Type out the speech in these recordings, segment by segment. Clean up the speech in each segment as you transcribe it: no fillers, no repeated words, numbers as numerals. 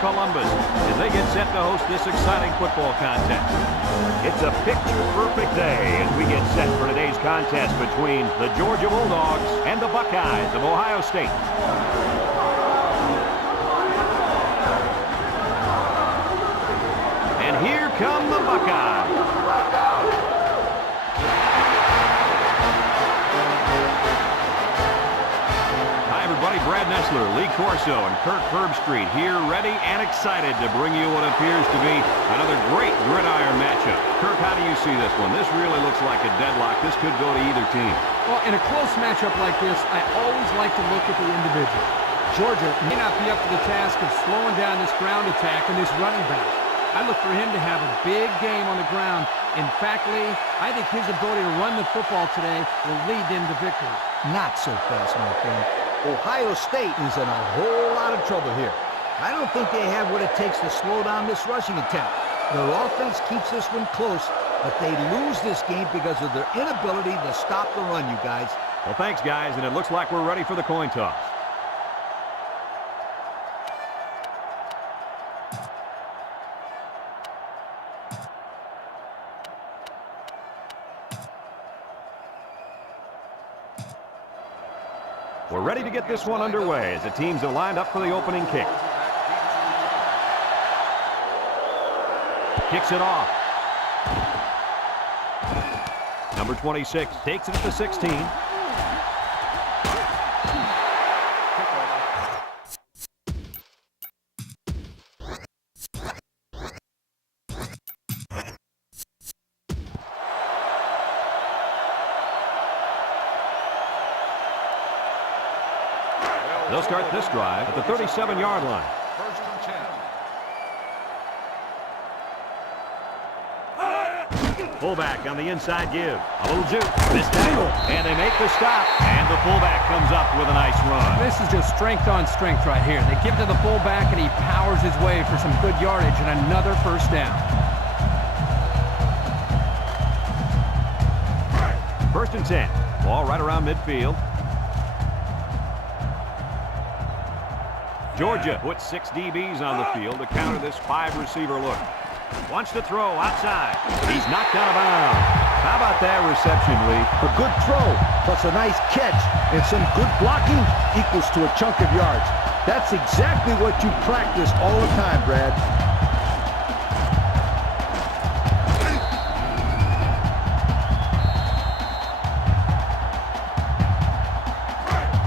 Columbus as they get set to host this exciting football contest. It's a picture-perfect day as we get set for today's contest between the Georgia Bulldogs and the Buckeyes of Ohio State. And here come the Buckeyes. Brad Nessler, Lee Corso, and Kirk Herbstreit here ready and excited to bring you what appears to be another great gridiron matchup. Kirk, how do you see this one? This really looks like a deadlock. This could go to either team. Well, in a close matchup like this, I always like to look at the individual. Georgia may not be up to the task of slowing down this ground attack and this running back. I look for him to have a big game on the ground. In fact, Lee, I think his ability to run the football today will lead them to victory. Not so fast, my friend. Ohio State is in a whole lot of trouble here. I don't think they have what it takes to slow down this rushing attempt. Their offense keeps this one close, but they lose this game because of their inability to stop the run, you guys. Well, thanks, guys, and it looks like we're ready for the coin toss. We're ready to get this one underway as the teams are lined up for the opening kick. Kicks it off. Number 26 takes it at the 16. They'll start this drive at the 37-yard line. First and 10. Fullback on the inside give. A little juke. This tackle. And they make the stop. And the fullback comes up with a nice run. This is just strength on strength right here. They give it to the fullback, and he powers his way for some good yardage and another first down. First and 10. Ball right around midfield. Georgia puts 6 DBs on the field to counter this 5-receiver look. Wants to throw outside. He's knocked out of bounds. How about that reception, Lee? A good throw, plus a nice catch, and some good blocking equals to a chunk of yards. That's exactly what you practice all the time, Brad.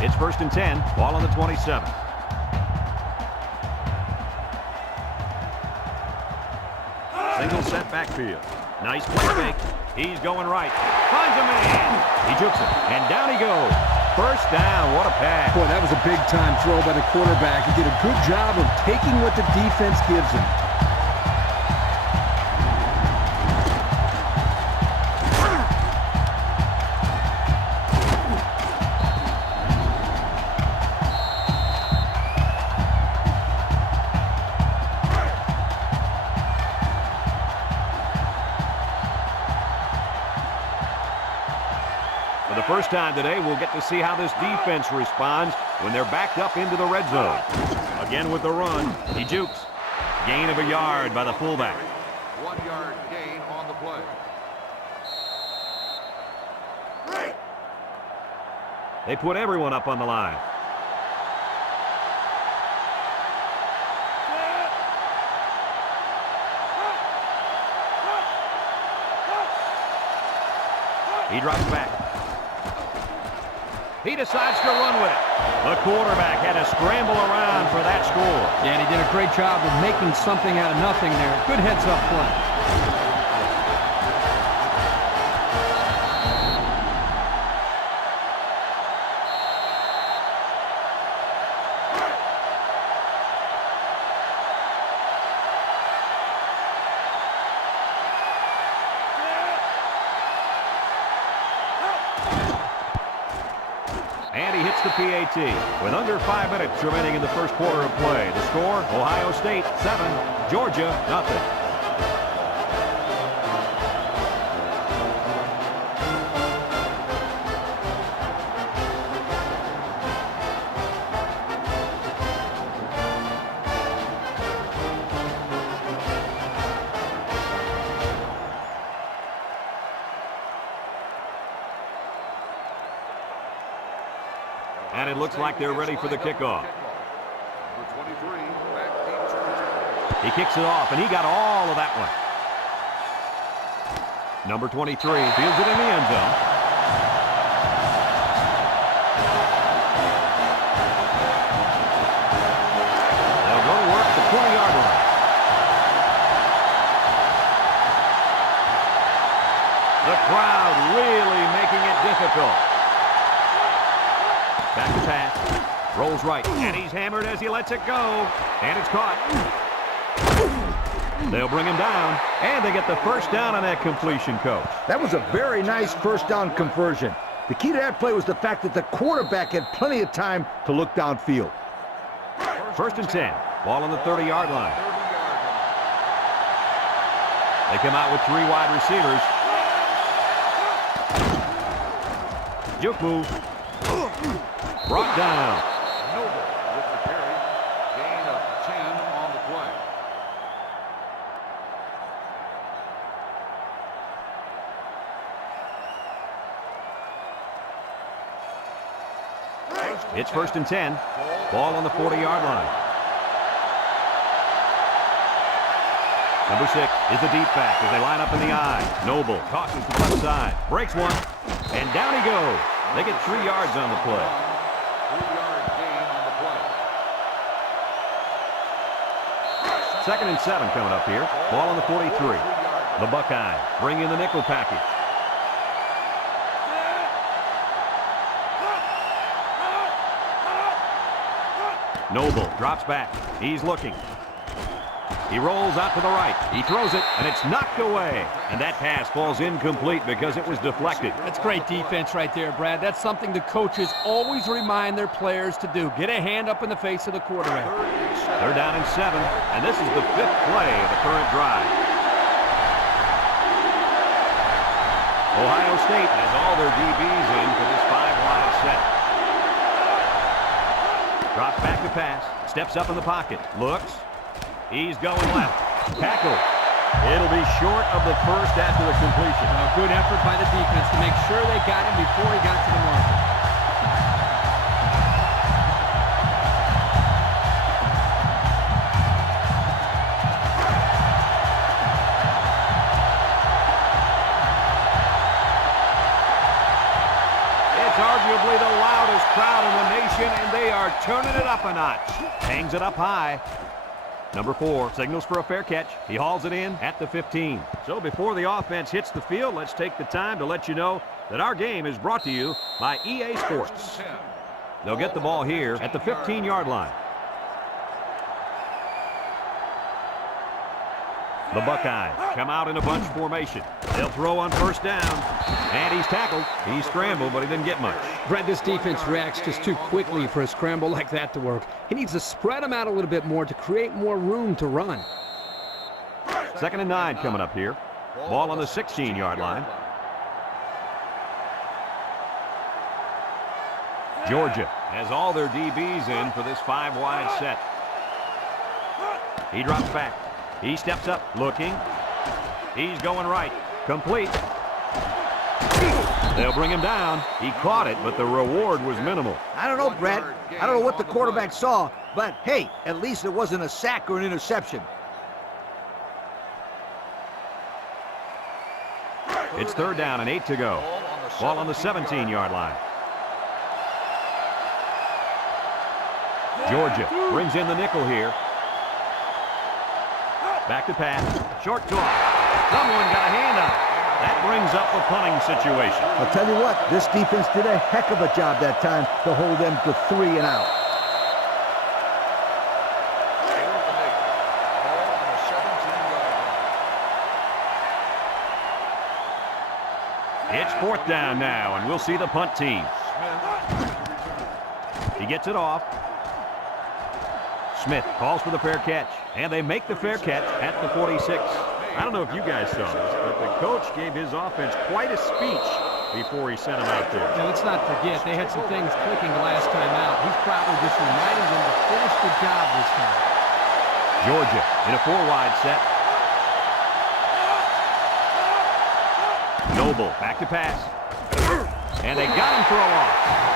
It's first and 10. Ball on the 27. Single set backfield. Nice play fake. He's going right. Finds a man. He jukes it. And down he goes. First down. What a pass. Boy, that was a big-time throw by the quarterback. He did a good job of taking what the defense gives him. For the first time today, we'll get to see how this defense responds when they're backed up into the red zone. Again with the run. He jukes. Gain of a yard by the fullback. 1-yard gain on the play. They put everyone up on the line. He drops back. He decides to run with it. The quarterback had to scramble around for that score. Yeah, and he did a great job of making something out of nothing there. Good heads-up play. And he hits the PAT with under 5 minutes remaining in the first quarter of play. The score, Ohio State 7, Georgia nothing. looks like they're ready for the kickoff. Number 23, back deep Georgia. He kicks it off, and he got all of that one. Number 23 fields it in the end zone. They'll go to work at the 20-yard line. The crowd really making it difficult. Back to pass. Rolls right. And he's hammered as he lets it go. And it's caught. They'll bring him down. And they get the first down on that completion, Coach. That was a very nice first down conversion. The key to that play was the fact that the quarterback had plenty of time to look downfield. First and 10. Ball on the 30-yard line. They come out with 3 wide receivers. Juke move. Brought down. Noble with the carry. Gain of 10 on the play. It's first and 10. Ball on the 40-yard line. Number 6 is the deep back as they line up in the I. Noble tosses to the left side. Breaks one. And down he goes. They get 3 yards on the play. 3-yard gain on the play. Second and 7 coming up here. Ball on the 43. The Buckeyes bring in the nickel package. Noble drops back. He's looking. He rolls out to the right. He throws it, and it's knocked away. And that pass falls incomplete because it was deflected. That's great defense right there, Brad. That's something the coaches always remind their players to do. Get a hand up in the face of the quarterback. They're down in 7, and this is the 5th play of the current drive. Ohio State has all their DBs in for this 5-wide set. Drops back to pass. Steps up in the pocket. Looks. He's going left. Tackle. It'll be short of the first after the completion. A good effort by the defense to make sure they got him before he got to the marker. It's arguably the loudest crowd in the nation, and they are turning it up a notch. Hangs it up high. Number 4 signals for a fair catch. He hauls it in at the 15. So before the offense hits the field, let's take the time to let you know that our game is brought to you by EA Sports. They'll get the ball here at the 15-yard line. The Buckeyes come out in a bunch formation. They'll throw on first down. And he's tackled. He scrambled, but he didn't get much. Brad, this defense reacts just too quickly for a scramble like that to work. He needs to spread them out a little bit more to create more room to run. Second and 9 coming up here. Ball on the 16-yard line. Georgia has all their DBs in for this 5-wide set. He drops back. He steps up, looking. He's going right. Complete. They'll bring him down. He caught it, but the reward was minimal. I don't know, Brad. I don't know what the quarterback saw, but hey, at least it wasn't a sack or an interception. It's third down and 8 to go. Ball on the 17-yard line. Georgia brings in the nickel here. Back to pass. Short toss. Someone got a hand on it. That brings up a punting situation. I'll tell you what, this defense did a heck of a job that time to hold them to 3 and out. It's fourth down now, and we'll see the punt team. He gets it off. Smith calls for the fair catch, and they make the fair catch at the 46. I don't know if you guys saw this, but the coach gave his offense quite a speech before he sent them out there. Now, let's not forget, they had some things clicking last time out. He's probably just reminding them to finish the job this time. Georgia in a 4-wide set. Noble back to pass. And they got him for a loss.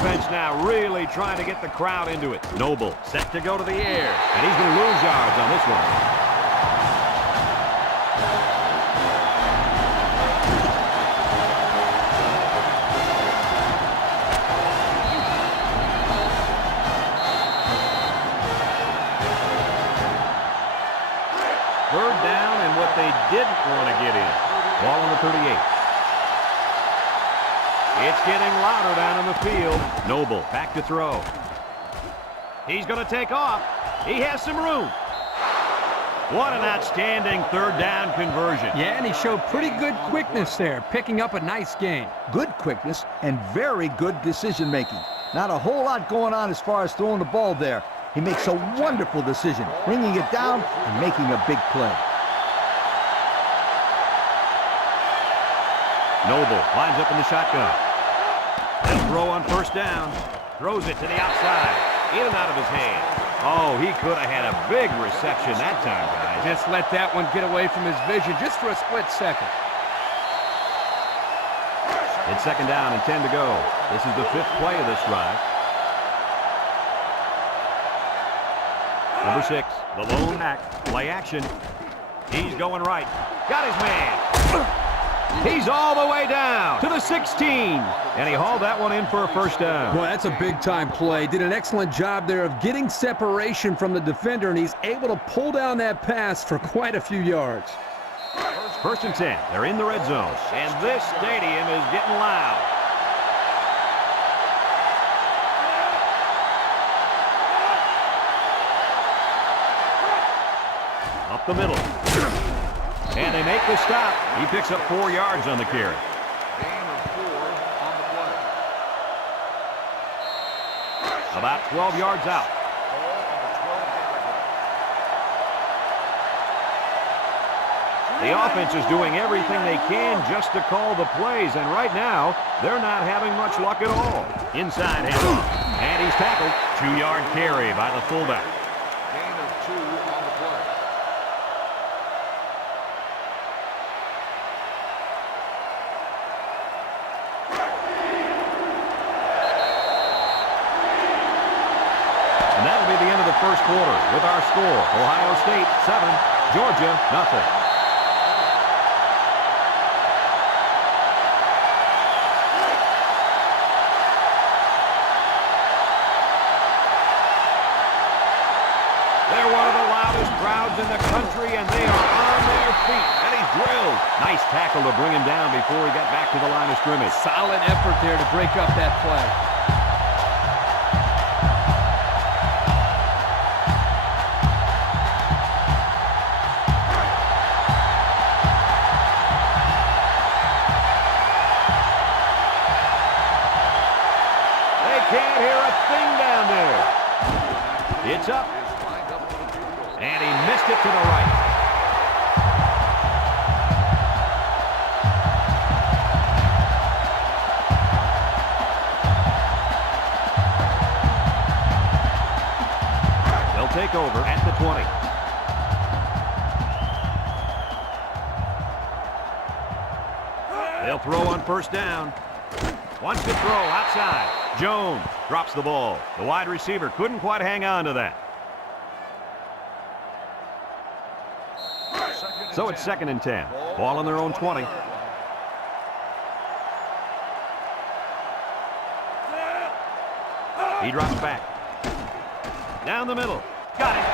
offense now really trying to get the crowd into it. Noble set to go to the air, and he's going to lose yards on this one. Third down and what they didn't want to get in. Ball on the 38. It's getting louder down in the field. Noble back to throw. He's going to take off. He has some room. What an outstanding third down conversion. Yeah, and he showed pretty good quickness there, picking up a nice gain. Good quickness and very good decision-making. Not a whole lot going on as far as throwing the ball there. He makes a wonderful decision, bringing it down and making a big play. Noble lines up in the shotgun. He'll throw on first down. Throws it to the outside. In and out of his hand. Oh, he could have had a big reception that time, guys. Just let that one get away from his vision just for a split second. It's second down and 10 to go. This is the 5th play of this drive. Number 6, the lone back. Play action. He's going right. Got his man. He's all the way down to the 16. And he hauled that one in for a first down. Boy, that's a big-time play. Did an excellent job there of getting separation from the defender, and he's able to pull down that pass for quite a few yards. First and 10. They're in the red zone. And this stadium is getting loud. Up the middle. And they make the stop. He picks up 4 yards on the carry. Gain of 4 on the play. About 12 yards out. The offense is doing everything they can just to call the plays, and right now, they're not having much luck at all. Inside handoff, and he's tackled. 2-yard carry by the fullback. Gain of 2 on the play. And that'll be the end of the first quarter with our score. Ohio State 7, Georgia nothing. They're one of the loudest crowds in the country, and they are on their feet. And he's drilled. Nice tackle to bring him down before he got back to the line of scrimmage. Solid effort there to break up that play. They can't hear a thing down there. It's up. And he missed it to the right. They'll take over at the 20. They'll throw on first down. Wants to throw outside. Jones drops the ball. The wide receiver couldn't quite hang on to that. So it's second and 10. Ball on their own 20. He drops back. Down the middle. Got it.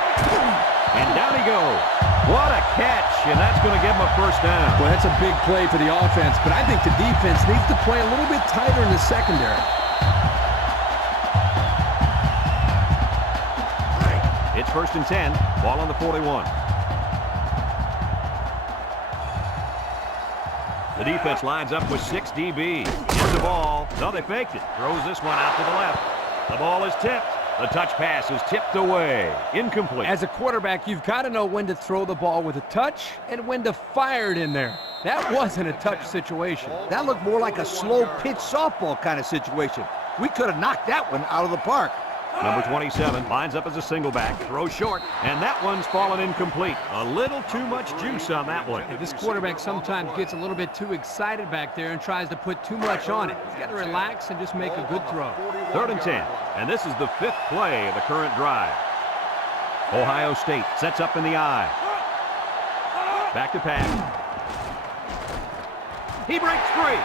And down he goes. What a catch, and that's going to give him a first down. Well, that's a big play for the offense, but I think the defense needs to play a little bit tighter in the secondary. It's first and 10. Ball on the 41. The defense lines up with 6 DB. Gets the ball. No, they faked it. Throws this one out to the left. The ball is tipped. The touch pass is tipped away. Incomplete. As a quarterback, you've got to know when to throw the ball with a touch and when to fire it in there. That wasn't a touch situation. That looked more like a slow pitch softball kind of situation. We could have knocked that one out of the park. Number 27 lines up as a single back. Throw short, and that one's fallen incomplete. A little too much juice on that one. This quarterback sometimes gets a little bit too excited back there and tries to put too much on it. He's got to relax and just make a good throw. 3rd and 10, and this is the 5th play of the current drive. Ohio State sets up in the I. Back to pass. He breaks free.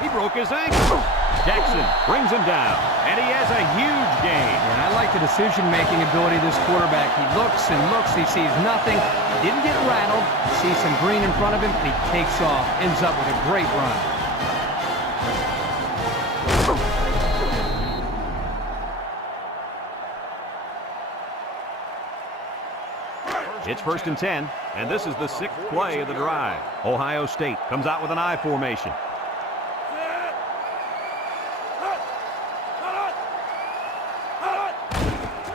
He broke his ankle. Jackson brings him down, and he has a huge gain. And I like the decision-making ability of this quarterback. He looks and looks. He sees nothing. He didn't get rattled. He sees some green in front of him, and he takes off. Ends up with a great run. It's 1st and 10, and this is the 6th play of the drive. Ohio State comes out with an I formation.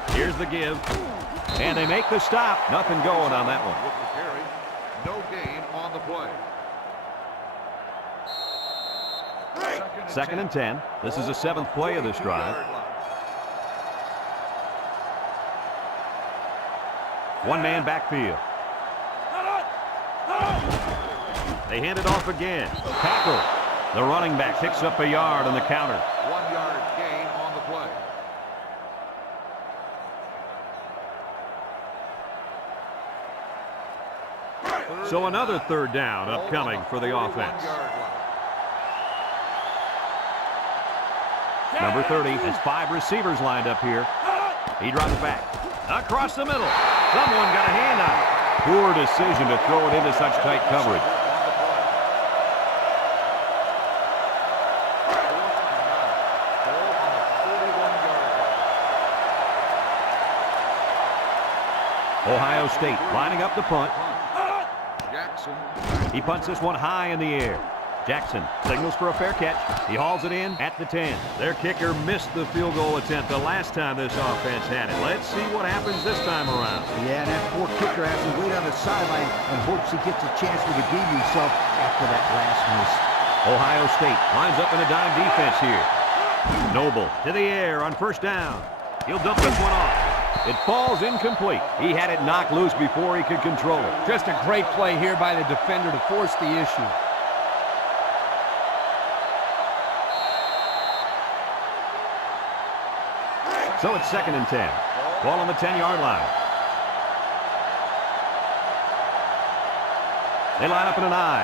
Here's the give, and they make the stop. Nothing going on that one. With the carry, no gain on the play. 2nd and 10. This is the 7th play of this drive. One-man backfield. They hand it off again. Tackle. The running back picks up a yard on the counter. 1 yard gain on the play. So another 3rd down upcoming for the offense. Number 30 has 5 receivers lined up here. He drops back. Across the middle. Someone got a hand on it. Poor decision to throw it into such tight coverage. Ohio State lining up the punt. Jackson. He punts this one high in the air. Jackson signals for a fair catch. He hauls it in at the 10. Their kicker missed the field goal attempt the last time this offense had it. Let's see what happens this time around. Yeah, and that poor kicker has to wait on the sideline and hopes he gets a chance to redeem himself after that last miss. Ohio State lines up in a dime defense here. Noble to the air on 1st down. He'll dump this one off. It falls incomplete. He had it knocked loose before he could control it. Just a great play here by the defender to force the issue. So it's 2nd and 10. Ball on the 10-yard line. They line up in an I.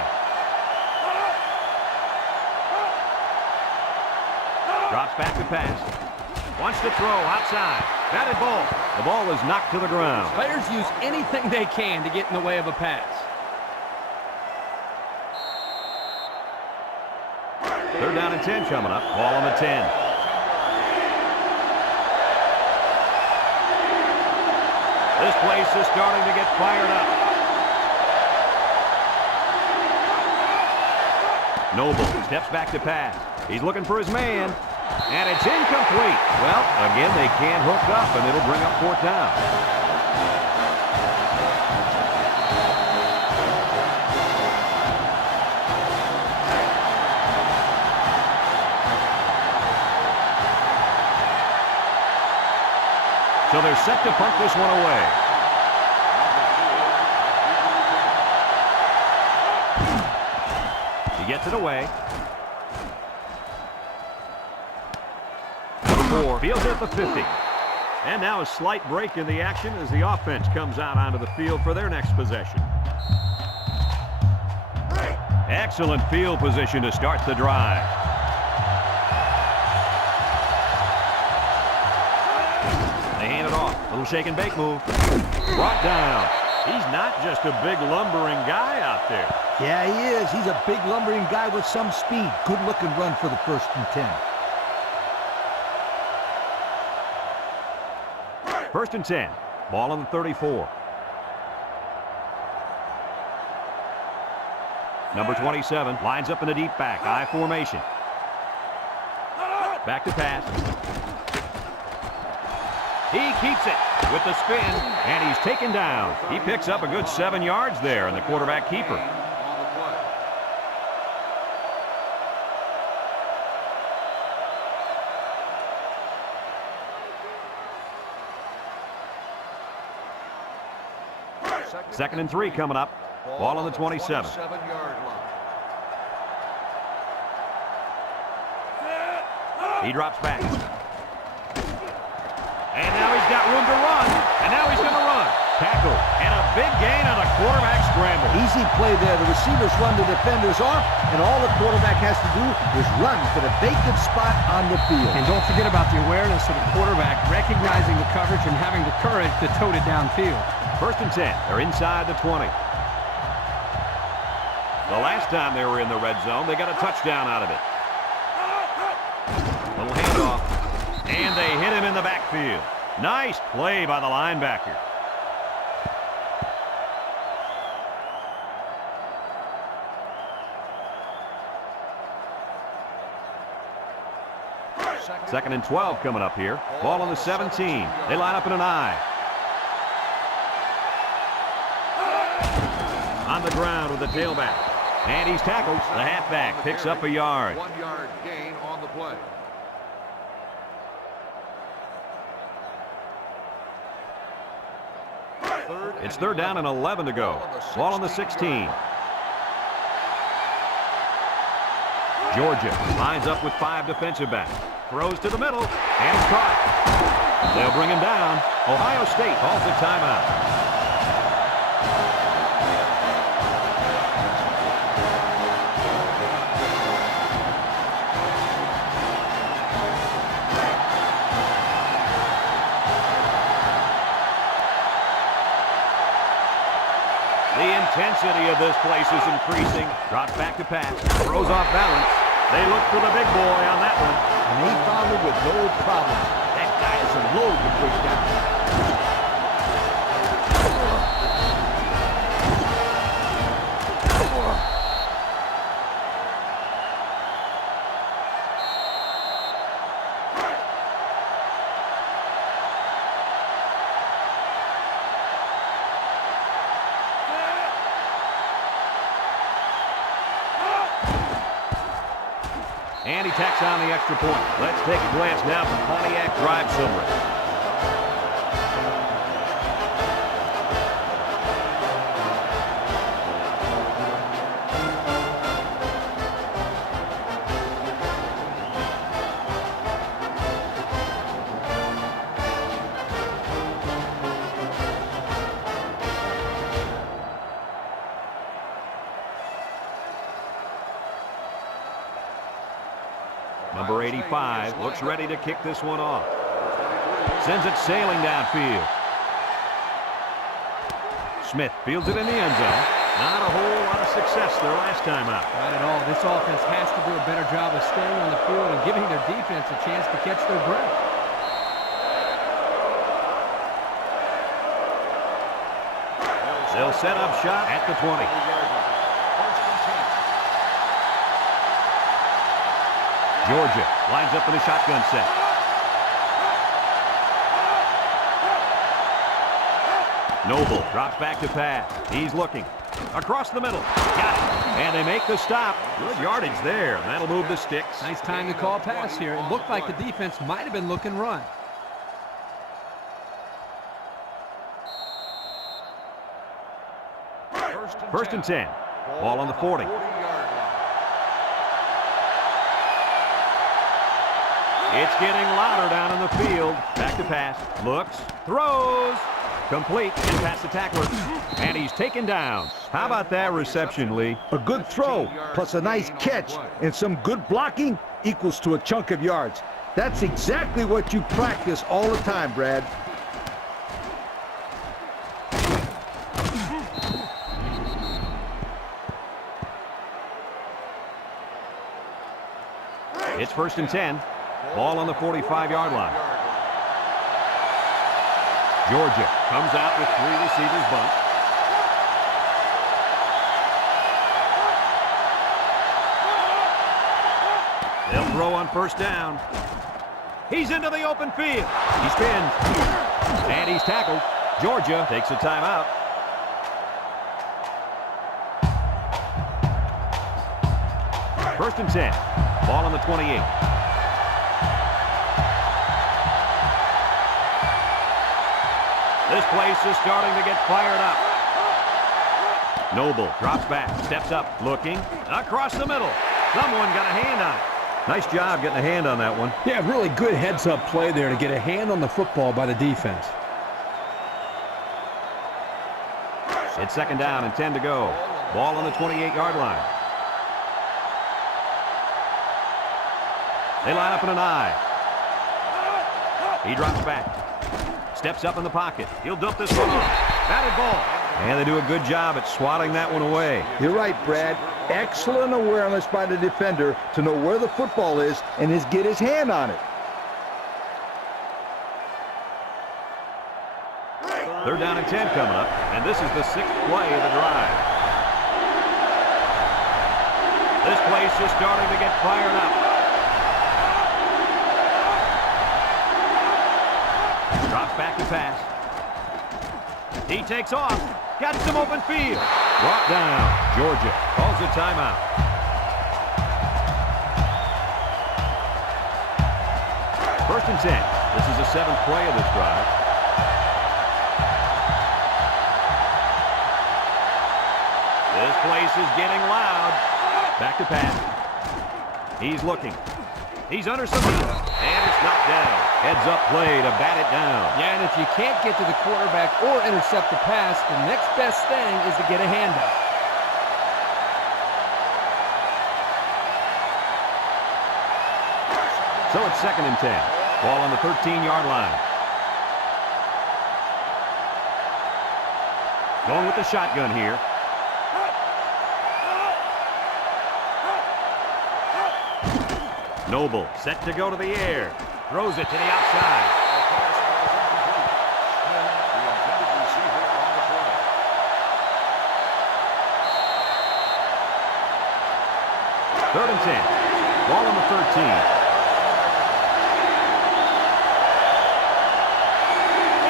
Drops back to pass. Wants to throw outside. Batted ball. The ball is knocked to the ground. Players use anything they can to get in the way of a pass. 3rd down and 10 coming up. Ball on the 10. This place is starting to get fired up. Noble steps back to pass. He's looking for his man. And it's incomplete. Well, again, they can't hook up, and it'll bring up 4th down. So they're set to punt this one away. He gets it away. Number 4 fields it at the 50. And now a slight break in the action as the offense comes out onto the field for their next possession. Excellent field position to start the drive. They hand it off. Little shake and bake move. Brought down. He's not just a big lumbering guy out there. Yeah, he is. He's a big lumbering guy with some speed. Good looking run for the 1st and 10. 1st and 10. Ball on the 34. Number 27 lines up in the deep back. I formation. Back to pass. He keeps it with the spin, and he's taken down. He picks up a good 7 yards there, and the quarterback keeper. 2nd and 3 coming up. Ball on the 27. 27-yard line. He drops back. And now he's got room to run. And now he's going to run. Tackle. And a big gain on a quarterback scramble. Easy play there. The receivers run the defenders off, and all the quarterback has to do is run to the vacant spot on the field. And don't forget about the awareness of the quarterback, recognizing the coverage and having the courage to tote it downfield. 1st and 10. They're inside the 20. The last time they were in the red zone, they got a touchdown out of it. Little handoff. And they hit him in the backfield. Nice play by the linebacker. Second and 12 coming up here. Ball on the 17. They line up in an I. On the ground with the tailback. And he's tackled. The halfback picks up a yard. 1-yard gain on the play. It's 3rd down and 11 to go. Ball on the 16. Georgia lines up with 5 defensive backs. Throws to the middle, and it's caught. They'll bring him down. Ohio State calls a timeout. The intensity of this place is increasing. Drops back to pass. Throws off balance. They look for the big boy on that one. And he found it with no problem. That guy is a load to bring down. And he tacks on the extra point. Let's take a glance now from Pontiac Drive Summary. Number 85 looks ready to kick this one off. Sends it sailing downfield. Smith fields it in the end zone. Not a whole lot of success their last time out. Not at all. This offense has to do a better job of staying on the field and giving their defense a chance to catch their breath. They'll set up shop at the 20. Georgia lines up in a shotgun set. Noble drops back to pass. He's looking. Across the middle. Got it. And they make the stop. Good yardage there. That'll move the sticks. Nice time to call pass here. It looked like the defense might have been looking run. First and 10. Ball on the 40. It's getting louder down in the field. Back to pass. Looks. Throws. Complete. And past the tackler. And he's taken down. How about that reception, Lee? A good throw, plus a nice catch, and some good blocking equals to a chunk of yards. That's exactly what you practice all the time, Brad. It's first and 10. Ball on the 45-yard line. Georgia comes out with 3 receivers bunched. They'll throw on first down. He's into the open field. He spins. And he's tackled. Georgia takes a timeout. First and 10. Ball on the 28. This place is starting to get fired up. Noble drops back, steps up, looking, across the middle. Someone got a hand on it. Nice job getting a hand on that one. Yeah, really good heads-up play there to get a hand on the football by the defense. It's second down and 10 to go. Ball on the 28-yard line. They line up in an I. He drops back. Steps up in the pocket. He'll dump this one off. Batted ball. And they do a good job at swatting that one away. You're right, Brad. Excellent awareness by the defender to know where the football is and get his hand on it. Third down and 10 coming up, and this is the 6th play of the drive. This place just starting to get fired up. Drops back to pass. He takes off. Got some open field. Brought down. Georgia calls a timeout. First and 10. This is the 7th play of this drive. This place is getting loud. Back to pass. He's looking. He's under some heat. And it's knocked down. Heads up play to bat it down. Yeah, and if you can't get to the quarterback or intercept the pass, the next best thing is to get a handout. So it's second and 10. Ball on the 13-yard line. Going with the shotgun here. Noble set to go to the air. Throws it to the outside. Third and 10. Ball on the 13.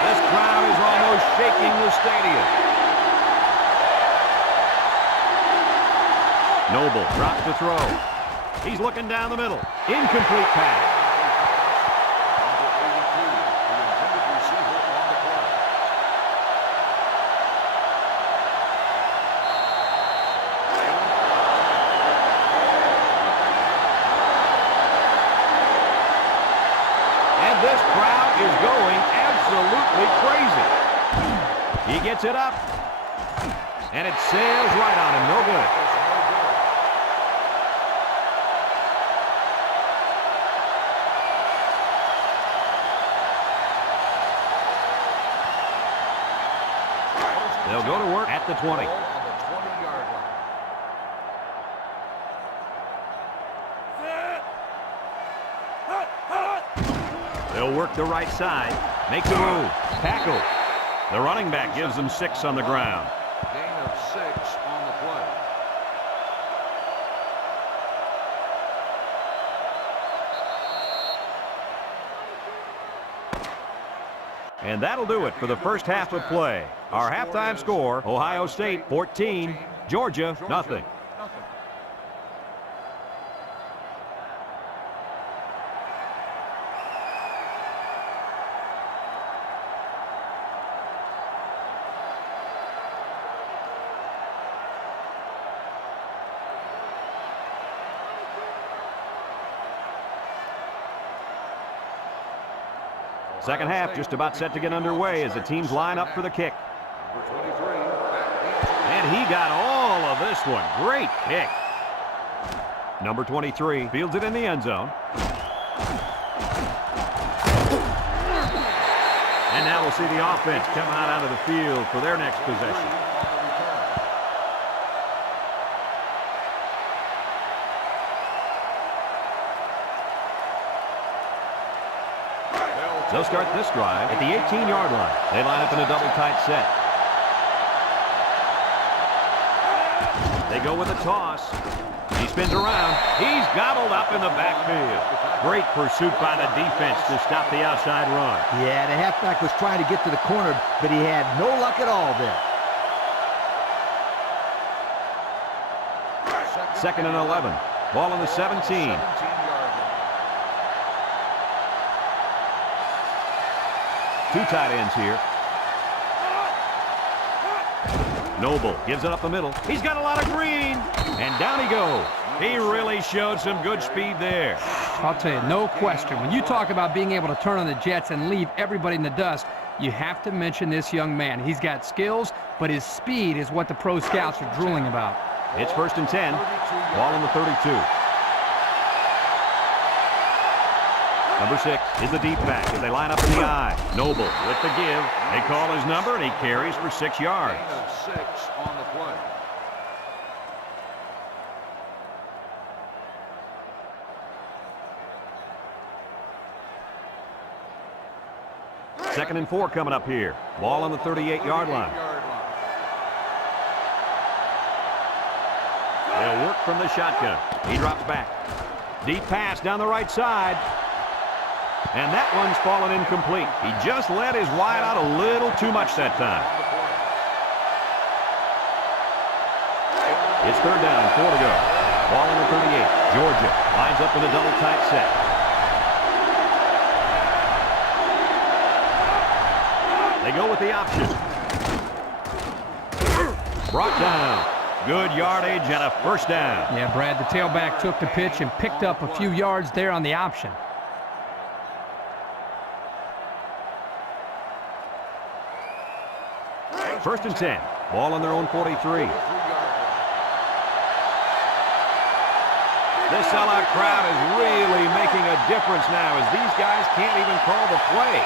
This crowd is almost shaking the stadium. Noble drops to throw. He's looking down the middle. Incomplete pass. And this crowd is going absolutely crazy. He gets it up. And it sails right on him. No good. They'll go to work at the 20. They'll work the right side. Makes a move. Tackle. The running back gives them 6 on the ground. Gain of 6 on the play. And that'll do it for the first half of play. Our halftime score, Ohio State 14, Georgia nothing. Second half just about set to get underway as the teams line up for the kick. And he got all of this one. Great kick. Number 23 fields it in the end zone. And now we'll see the offense come out of the field for their next possession. They'll start this drive at the 18-yard line. They line up in a double tight set. They go with a toss. He spins around. He's gobbled up in the backfield. Great pursuit by the defense to stop the outside run. Yeah, the halfback was trying to get to the corner, but he had no luck at all there. Second and 11. Ball on the 17. Two tight ends here. Noble gives it up the middle. He's got a lot of green. And down he goes. He really showed some good speed there. I'll tell you, no question. When you talk about being able to turn on the jets and leave everybody in the dust, you have to mention this young man. He's got skills, but his speed is what the pro scouts are drooling about. It's 1st and 10. Ball on the 32. Number 6 is the deep back as they line up in the I. Noble with the give. They call his number, and he carries for 6 yards. Gain of 6 on the play. Second and 4 coming up here. Ball on the 38-yard line. They'll work from the shotgun. He drops back. Deep pass down the right side. And that one's fallen incomplete. He just let his wide out a little too much that time. It's 3rd down, 4 to go. Ball on the 38. Georgia lines up in a double tight set. They go with the option. Brought down. Good yardage and a 1st down. Yeah, Brad, the tailback took the pitch and picked up a few yards there on the option. First and 10. Ball on their own 43. This sellout crowd is really making a difference now as these guys can't even call the play.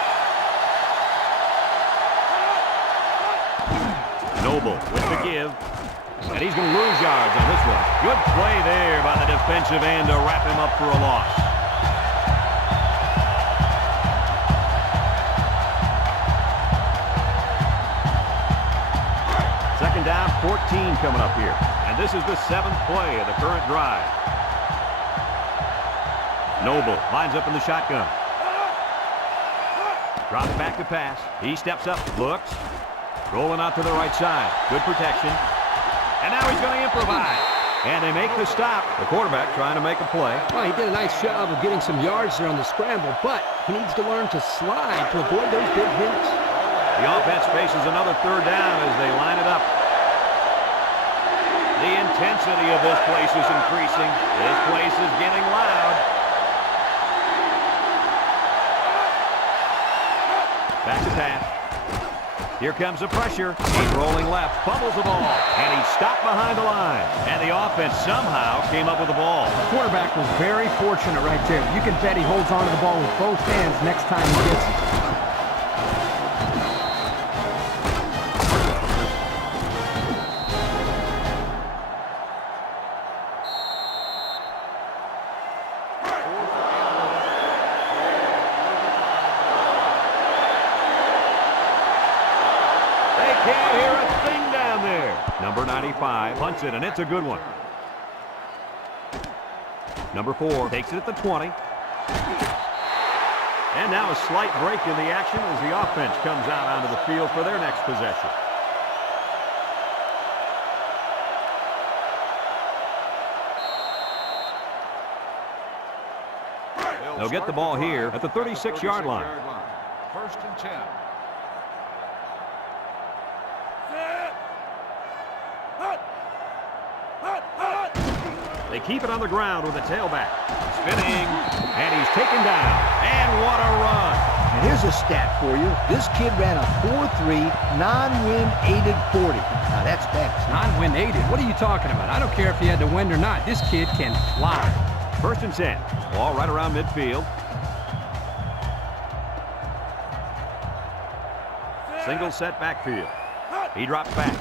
Noble with the give. And he's going to lose yards on this one. Good play there by the defensive end to wrap him up for a loss. Second down, 14 coming up here. And this is the 7th play of the current drive. Noble lines up in the shotgun. Drops back to pass. He steps up, looks. Rolling out to the right side. Good protection. And now he's going to improvise. And they make the stop. The quarterback trying to make a play. Well, he did a nice job of getting some yards there on the scramble, but he needs to learn to slide to avoid those big hits. The offense faces another 3rd down as they line it up. The intensity of this place is increasing. This place is getting loud. Back to pass. Here comes the pressure. He's rolling left, fumbles the ball, and he's stopped behind the line. And the offense somehow came up with the ball. The quarterback was very fortunate right there. You can bet he holds onto the ball with both hands next time he gets it. Can't hear a thing down there. Number 95 punts it, and it's a good one. Number 4 takes it at the 20. And now a slight break in the action as the offense comes out onto the field for their next possession. They'll get the ball here at the 36-yard line. 1st and 10. They keep it on the ground with a tailback. Spinning, and he's taken down. And what a run. And here's a stat for you. This kid ran a 4.3 non-win aided 40. Now that's fast. Non-win aided? What are you talking about? I don't care if he had to win or not. This kid can fly. 1st and 10. Ball right around midfield. Single set backfield. He drops back.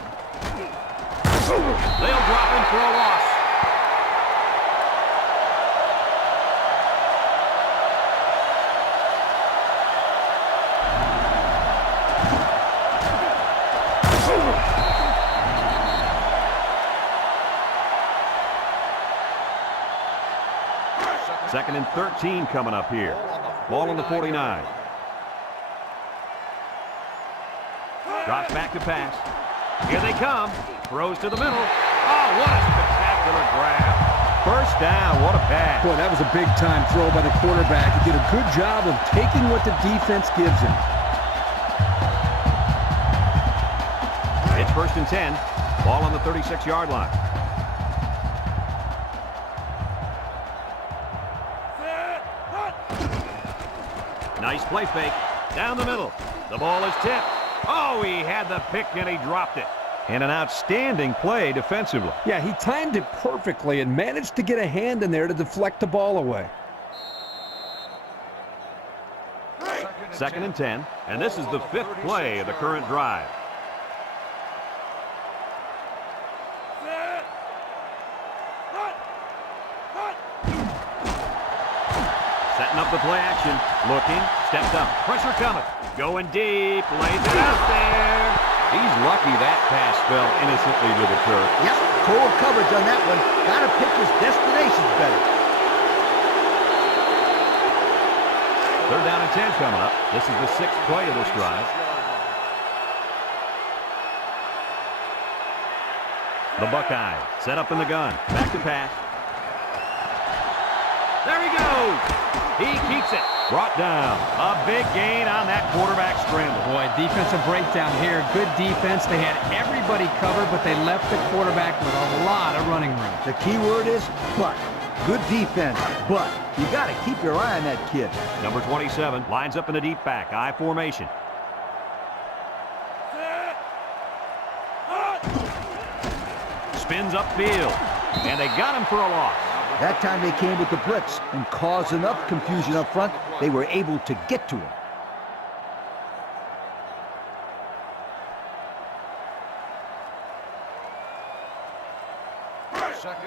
They'll drop him for a loss. Second and 13 coming up here. Ball on the 49. Drops back to pass. Here they come. Throws to the middle. Oh, what a spectacular grab. 1st down. What a pass. Boy, that was a big-time throw by the quarterback. He did a good job of taking what the defense gives him. It's 1st and 10. Ball on the 36-yard line. Nice play fake. Down the middle. The ball is tipped. Oh, he had the pick and he dropped it. And an outstanding play defensively. Yeah, he timed it perfectly and managed to get a hand in there to deflect the ball away. Second and 10. And this is the 5th play of the current drive. Setting up the play action. Looking. Stepped up. Pressure coming. Going deep. Lays it out there. He's lucky that pass fell innocently to the turf. Yep, total coverage on that one. Got to pick his destinations better. Third down and 10 coming up. This is the 6th play of this drive. The Buckeyes set up in the gun. Back to pass. There he goes. He keeps it. Brought down. A big gain on that quarterback scramble. Boy, defensive breakdown here. Good defense. They had everybody covered, but they left the quarterback with a lot of running room. The key word is but. Good defense, but you got to keep your eye on that kid. Number 27 lines up in the deep back. I formation. Spins upfield. And they got him for a loss. That time they came with the blitz and caused enough confusion up front, they were able to get to him.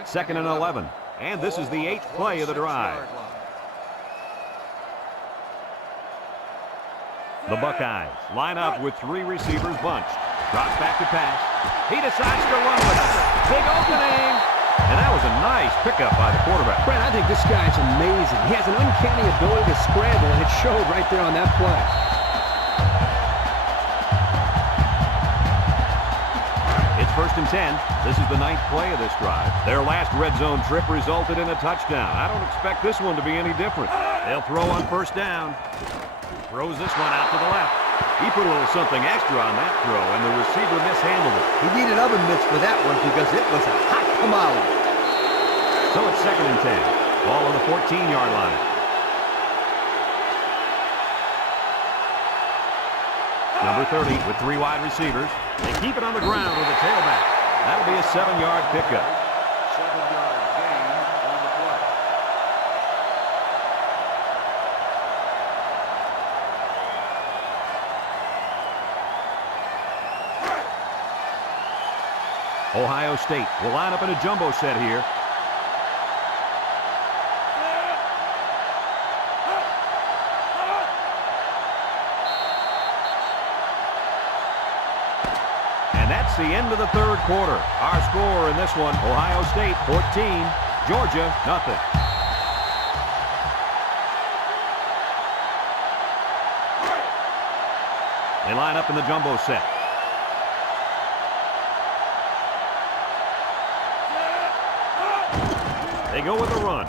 Second and 11. And this is the 8th play of the drive. The Buckeyes line up with 3 receivers bunched. Drops back to pass. He decides to run with it. Big opening. And that was a nice pickup by the quarterback. Brent, I think this guy's amazing. He has an uncanny ability to scramble, and it showed right there on that play. It's first and 10. This is the 9th play of this drive. Their last red zone trip resulted in a touchdown. I don't expect this one to be any different. They'll throw on first down. Throws this one out to the left. He put a little something extra on that throw, and the receiver mishandled it. He needed oven mitts for that one because it was a hot tamale. So it's second and 10. Ball on the 14-yard line. Number 30 with 3 wide receivers. They keep it on the ground with a tailback. That'll be a 7-yard pickup. 7-yard gain on the play. Ohio State will line up in a jumbo set here. And that's the end of the third quarter. Our score in this one, Ohio State 14, Georgia nothing. They line up in the jumbo set. They go with a run.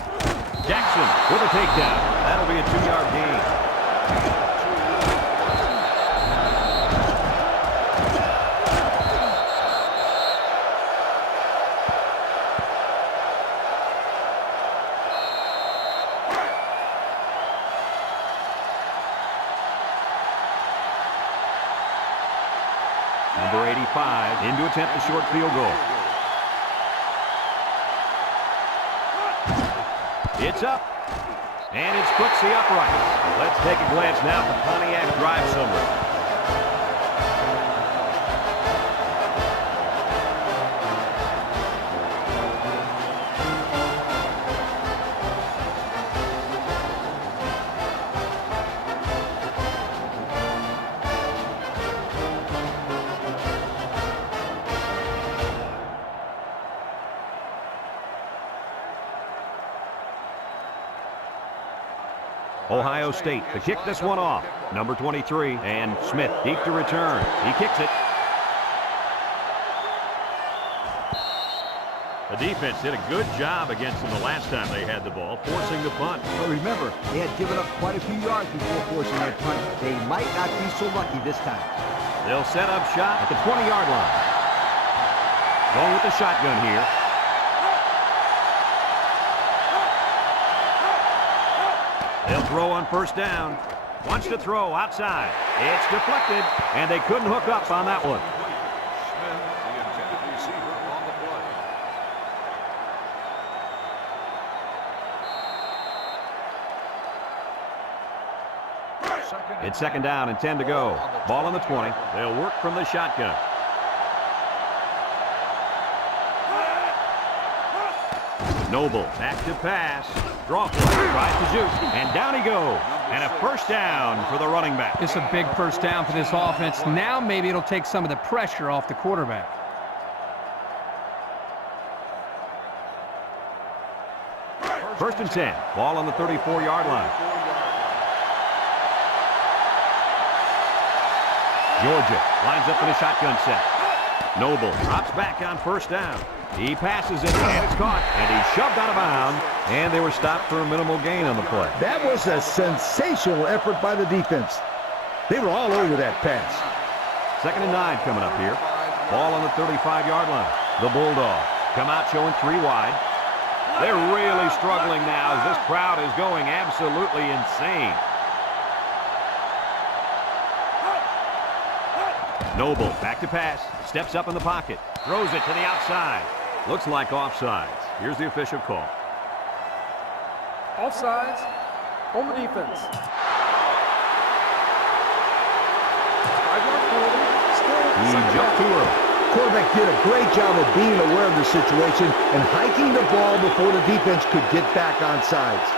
Jackson with a takedown. That'll be a 2-yard gain. Number 85 in to attempt the short field goal. It's up, and it's Cooksey upright. Let's take a glance now at the Pontiac drive summary. Ohio State to kick this one off. Number 23, and Smith deep to return. He kicks it. The defense did a good job against them the last time they had the ball, forcing the punt. But remember, they had given up quite a few yards before forcing that punt. They might not be so lucky this time. They'll set up shot at the 20-yard line. Going with the shotgun here. They'll throw on first down. Wants to throw outside. It's deflected, and they couldn't hook up on that one. Smith, the intended receiver, on the play. It's second down and 10 to go. Ball on the 20. They'll work from the shotgun. Noble back to pass. Draw play. Tries to juke. And down he goes. And a first down for the running back. It's a big first down for this offense. Now maybe it'll take some of the pressure off the quarterback. First and 10. Ball on the 34-yard line. Georgia lines up in a shotgun set. Noble drops back on first down. He passes it, and it's caught, and he's shoved out of bounds, and they were stopped for a minimal gain on the play. That was a sensational effort by the defense. They were all over that pass. Second and 9 coming up here. Ball on the 35-yard line. The Bulldogs come out showing 3 wide. They're really struggling now as this crowd is going absolutely insane. Noble back to pass. Steps up in the pocket. Throws it to the outside. Looks like offsides. Here's the official call. Offsides on the defense. He jumped too early. Quarterback did a great job of being aware of the situation and hiking the ball before the defense could get back on sides.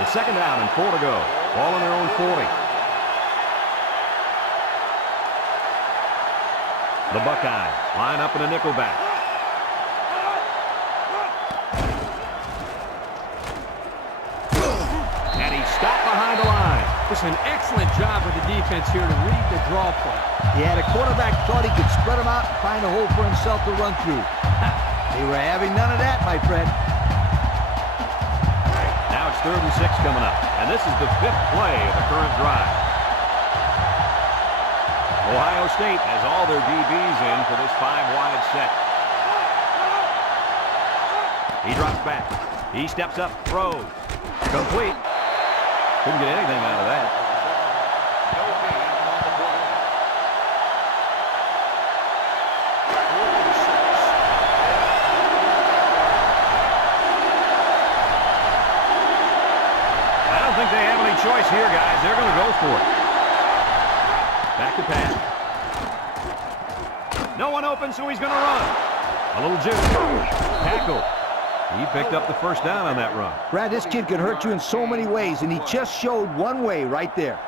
It's second down and 4 to go. Ball on their own 40. The Buckeyes line up in a nickelback. And he stopped behind the line. It's an excellent job of the defense here to read the draw play. Yeah, the quarterback thought he could spread them out and find a hole for himself to run through. They were having none of that, my friend. Now it's 3rd and 6 coming up. And this is the 5th play of the current drive. Ohio State has all their DBs in for this 5-wide set. He drops back. He steps up, throws. Complete. Couldn't get anything out of that. No gain on the play. 4th and 6. I don't think they have any choice here, guys. They're going to go for it. Back to pass. No one open, so he's going to run. A little juke. Tackle. He picked up the first down on that run. Brad, this kid can hurt you in so many ways, and he just showed one way right there.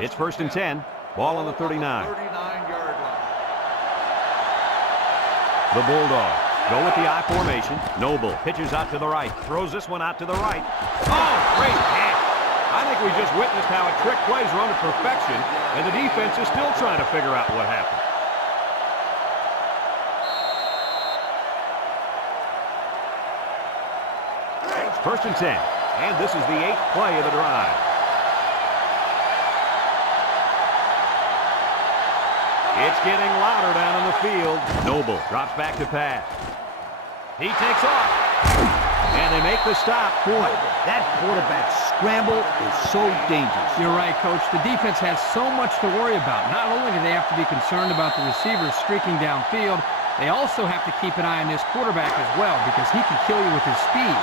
It's 1st and 10. Ball on the 39. 39-yard line. The Bulldogs go with the I formation. Noble pitches out to the right. Throws this one out to the right. Oh, great catch. I think we just witnessed how a trick plays run to perfection, and the defense is still trying to figure out what happened. First and 10. And this is the 8th play of the drive. It's getting louder down in the field. Noble drops back to pass. He takes off. And they make the stop. Boy, that quarterback scramble is so dangerous. You're right, Coach. The defense has so much to worry about. Not only do they have to be concerned about the receivers streaking downfield, they also have to keep an eye on this quarterback as well because he can kill you with his speed.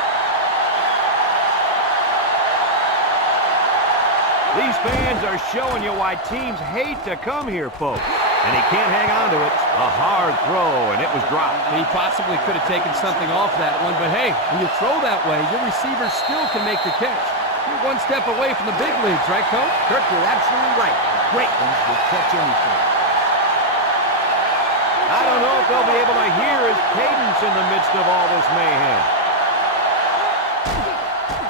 These fans are showing you why teams hate to come here, folks. And he can't hang on to it. A hard throw, and it was dropped. He possibly could have taken something off that one, but hey, when you throw that way, your receiver still can make the catch. You're one step away from the big leagues, right, Coach? Kirk, you're absolutely right. Great ones will catch anything. I don't know if they'll be able to hear his cadence in the midst of all this mayhem.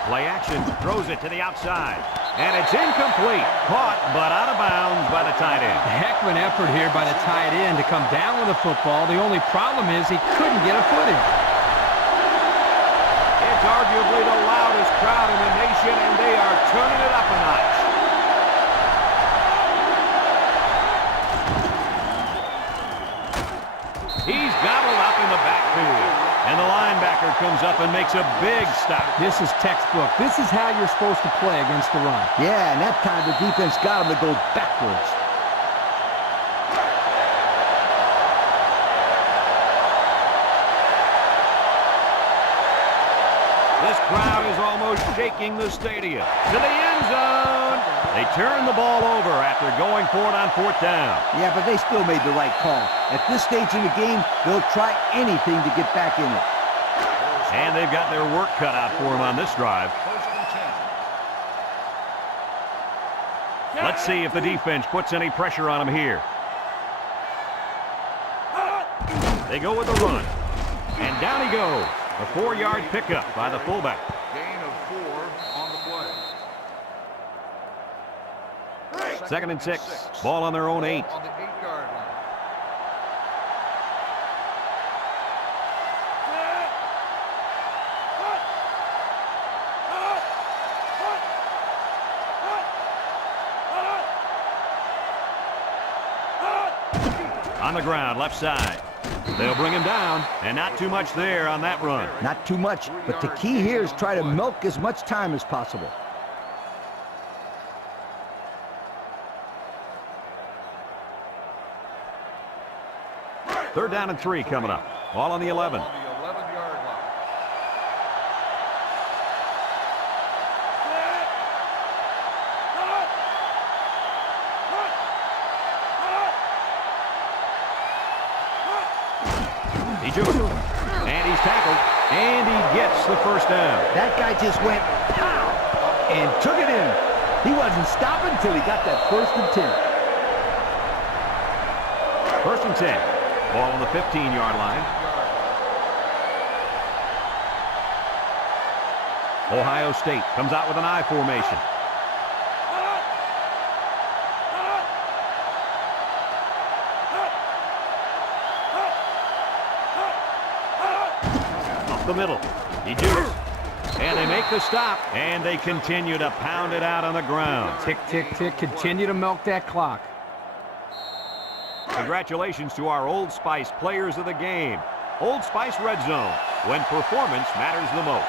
Play action, throws it to the outside. And it's incomplete. Caught, but out of bounds by the tight end. Heck of an effort here by the tight end to come down with the football. The only problem is he couldn't get a footing. It's arguably the loudest crowd in the nation, and they are turning it up a notch. He's gobbled up in the backfield. And the linebacker comes up and makes a big stop. This is textbook. This is how you're supposed to play against the run. Yeah, and that time the defense got him to go backwards. This crowd is almost shaking the stadium. To the end zone. They turn the ball over after going for it on 4th down. Yeah, but they still made the right call. At this stage in the game, they'll try anything to get back in it. And they've got their work cut out for them on this drive. Let's see if the defense puts any pressure on them here. They go with the run. And down he goes. A 4-yard pickup by the fullback. Gain of 4 on the play. 2nd and 6. Ball on their own 8. On the 8-yard line. On the ground, left side. They'll bring him down, and not too much there on that run. Not too much, but the key here is try to milk as much time as possible. Third down and 3 coming up. Ball on the 11. On the 11-yard line. He jukes him. And he's tackled. And he gets the first down. That guy just went pow and took it in. He wasn't stopping until he got that 1st and 10. 1st and 10. Ball on the 15-yard line. Ohio State comes out with an I formation. Up the middle. He jukes. And they make the stop. And they continue to pound it out on the ground. Tick, tick, tick. Continue to milk that clock. Congratulations to our Old Spice players of the game. Old Spice Red Zone, when performance matters the most.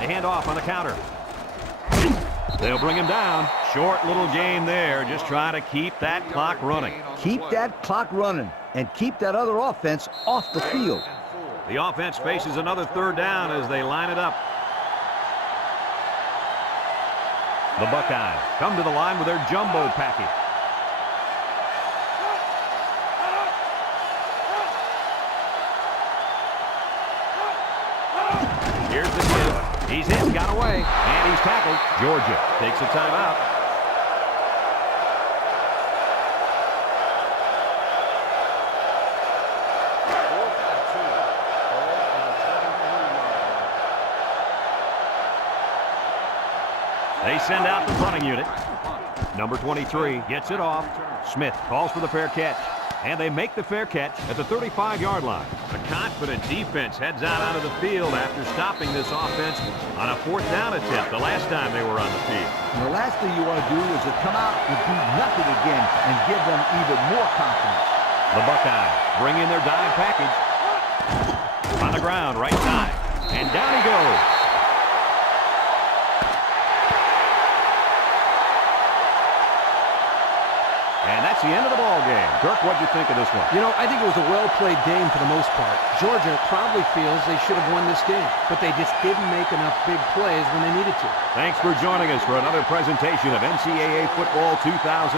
They hand off on the counter. They'll bring him down. Short little game there, just trying to keep that clock running. Keep that clock running and keep that other offense off the field. The offense faces another 3rd down as they line it up. The Buckeyes come to the line with their jumbo package. Here's the tip. He's hit, got away, and he's tackled. Georgia takes a timeout. They send out the punting unit. Number 23 gets it off. Smith calls for the fair catch. And they make the fair catch at the 35-yard line. A confident defense heads out onto the field after stopping this offense on a 4th down attempt the last time they were on the field. And the last thing you want to do is to come out and do nothing again and give them even more confidence. The Buckeyes bring in their dime package. On the ground, right side. And down he goes. And that's the end of the ball game. Kirk, what'd you think of this one? You know, I think it was a well-played game for the most part. Georgia probably feels they should have won this game, but they just didn't make enough big plays when they needed to. Thanks for joining us for another presentation of NCAA Football 2005.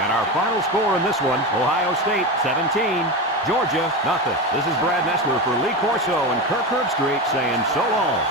And our final score in this one, Ohio State 17, Georgia nothing. This is Brad Nessler for Lee Corso and Kirk Herbstreit saying so long.